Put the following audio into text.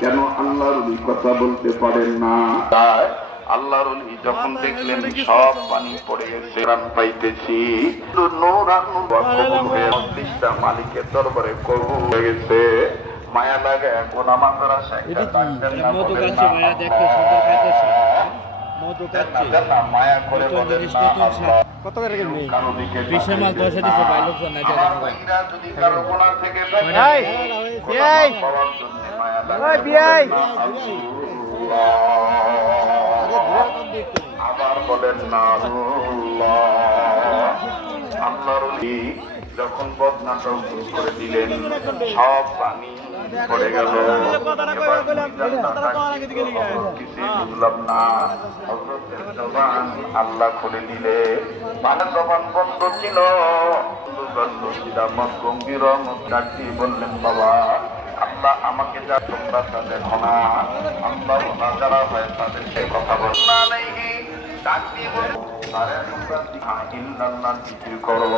কেন আল্লাহর ওলি কথা বলতে পারেন না? তাই আল্লাহর ওলি যখন দেখলেন সব পানি পড়ে গেছে, প্রাণ পাইতেছি, মালিকের দরবারে কবুল হয়ে গেছে, মায়া লাগে এখন আমাদের আশায় মায়া করে বলেন না কত করে কিনবি? কারো দিকে বিশে মাল 10 দিছে ভাই লোকজন না জানে যদি কারো গোনা থেকে থাকে ভাই বিআই পাওয়ার জন্য মায়া লাগে। ওই বিআই আবার বলেন না আল্লাহ। আল্লাহর ওলি যখন বদনাটা শুরু করে দিলেন সব পানি পড়ে গেল। কিছুই বুঝলাম না। হযরতের জবান আল্লাহ খুলে দিলে, মানে জবান বন্ধ ছিল। গম্ভীর ডাক দিয়ে বললেন, বাবা আল্লাহ আমাকে যা তোমরা তাদের না, আল্লাহ যারা হয় তাদের সে কথা বল না নেই। ডাক দিয়ে বলবো আরে তোমরা জিকির করো।